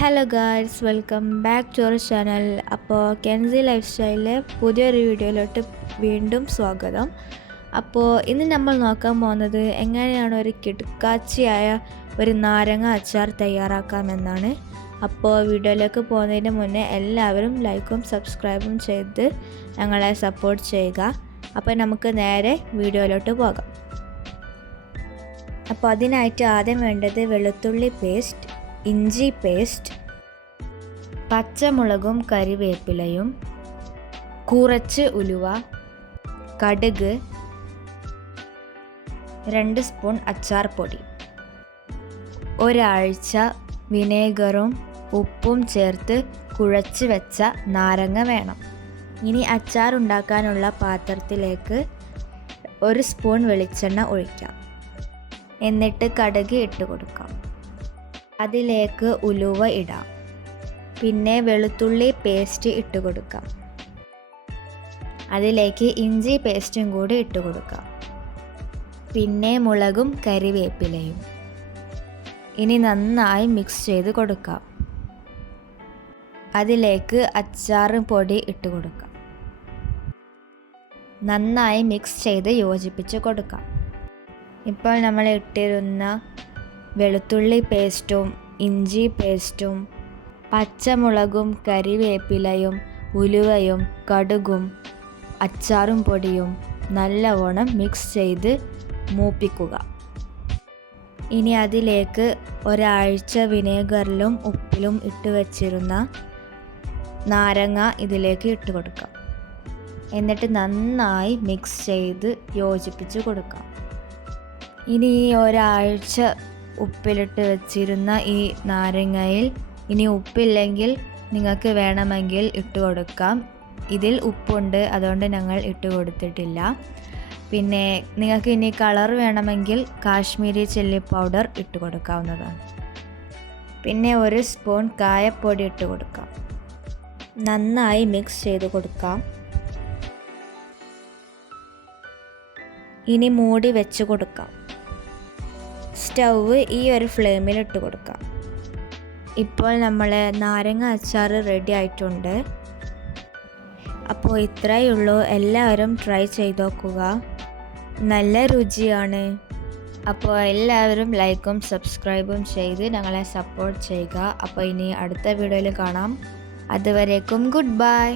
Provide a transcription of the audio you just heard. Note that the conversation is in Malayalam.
Hello guys, welcome back to our channel. അപ്പോൾ കെൻസി ലൈഫ് സ്റ്റൈലിലെ പുതിയൊരു വീഡിയോയിലോട്ട് വീണ്ടും സ്വാഗതം. അപ്പോൾ ഇന്ന് നമ്മൾ നോക്കാൻ പോകുന്നത് എങ്ങനെയാണ് ഒരു കിടുക്കാച്ചിയായ ഒരു നാരങ്ങ അച്ചാർ തയ്യാറാക്കാമെന്നാണ്. അപ്പോൾ വീഡിയോയിലേക്ക് പോകുന്നതിന് മുന്നേ എല്ലാവരും ലൈക്കും സബ്സ്ക്രൈബും ചെയ്ത് ഞങ്ങളെ സപ്പോർട്ട് ചെയ്യുക. അപ്പോൾ നമുക്ക് നേരെ വീഡിയോയിലോട്ട് പോകാം. അപ്പോൾ അതിനായിട്ട് ആദ്യം വേണ്ടത് വെളുത്തുള്ളി പേസ്റ്റ്, ഇഞ്ചി പേസ്റ്റ്, പച്ചമുളകും കറിവേപ്പിലയും, കുറച്ച് ഉലുവ, കടുക്, 2 സ്പൂൺ അച്ചാർ പൊടി, ഒരാഴ്ച വിനേഗറും ഉപ്പും ചേർത്ത് കുഴച്ച് വെച്ച നാരങ്ങ വേണം. ഇനി അച്ചാർ ഉണ്ടാക്കാനുള്ള പാത്രത്തിലേക്ക് 1 സ്പൂൺ വെളിച്ചെണ്ണ ഒഴിക്കാം. എന്നിട്ട് കടുക് ഇട്ട് കൊടുക്കാം. അതിലേക്ക് ഉലുവ ഇടാം. പിന്നെ വെളുത്തുള്ളി പേസ്റ്റ് ഇട്ട് കൊടുക്കാം. അതിലേക്ക് ഇഞ്ചി പേസ്റ്റും കൂടി ഇട്ട് കൊടുക്കാം. പിന്നെ മുളകും കറിവേപ്പിലയും. ഇനി നന്നായി മിക്സ് ചെയ്ത് കൊടുക്കാം. അതിലേക്ക് അച്ചാർ പൊടി ഇട്ട് കൊടുക്കാം. നന്നായി മിക്സ് ചെയ്ത് യോജിപ്പിച്ച് കൊടുക്കാം. ഇപ്പോൾ നമ്മൾ ഇട്ടിരുന്ന വെളുത്തുള്ളി പേസ്റ്റും ഇഞ്ചി പേസ്റ്റും പച്ചമുളകും കറിവേപ്പിലയും ഉലുവയും കടുകും അച്ചാറും പൊടിയും നല്ലവണ്ണം മിക്സ് ചെയ്ത് മൂപ്പിക്കുക. ഇനി അതിലേക്ക് ഒരാഴ്ച വിനേഗറിലും ഉപ്പിലും ഇട്ട് വച്ചിരുന്ന നാരങ്ങ ഇതിലേക്ക് ഇട്ട് കൊടുക്കാം. എന്നിട്ട് നന്നായി മിക്സ് ചെയ്ത് യോജിപ്പിച്ച് കൊടുക്കാം. ഇനി ഈ ഒരാഴ്ച ഉപ്പിലിട്ട് വെച്ചിരുന്ന ഈ നാരങ്ങയിൽ ഇനി ഉപ്പില്ലെങ്കിൽ നിങ്ങൾക്ക് വേണമെങ്കിൽ ഇട്ട് കൊടുക്കാം. ഇതിൽ ഉപ്പുണ്ട്, അതുകൊണ്ട് ഞങ്ങൾ ഇട്ട് കൊടുത്തിട്ടില്ല. പിന്നെ നിങ്ങൾക്ക് ഇനി കളർ വേണമെങ്കിൽ കാശ്മീരി ചില്ലി പൗഡർ ഇട്ട് കൊടുക്കാവുന്നതാണ്. പിന്നെ 1 സ്പൂൺ കായപ്പൊടി ഇട്ട് കൊടുക്കാം. നന്നായി മിക്സ് ചെയ്ത് കൊടുക്കാം. ഇനി മൂടി വെച്ച് കൊടുക്കാം. സ്റ്റൗവ് ഈ ഒരു ഫ്ലെയിമിൽ ഇട്ട് കൊടുക്കാം. ഇപ്പോൾ നമ്മൾ നാരങ്ങ അച്ചാർ റെഡി ആയിട്ടുണ്ട്. അപ്പോൾ ഇത്രയേ ഉള്ളൂ. എല്ലാവരും ട്രൈ ചെയ്ത് നോക്കുക. നല്ല രുചിയാണ്. അപ്പോൾ എല്ലാവരും ലൈക്കും സബ്സ്ക്രൈബും ചെയ്ത് ഞങ്ങളെ സപ്പോർട്ട് ചെയ്യുക. അപ്പോൾ ഇനി അടുത്ത വീഡിയോയിൽ കാണാം. അതുവരേക്കും ഗുഡ് ബൈ.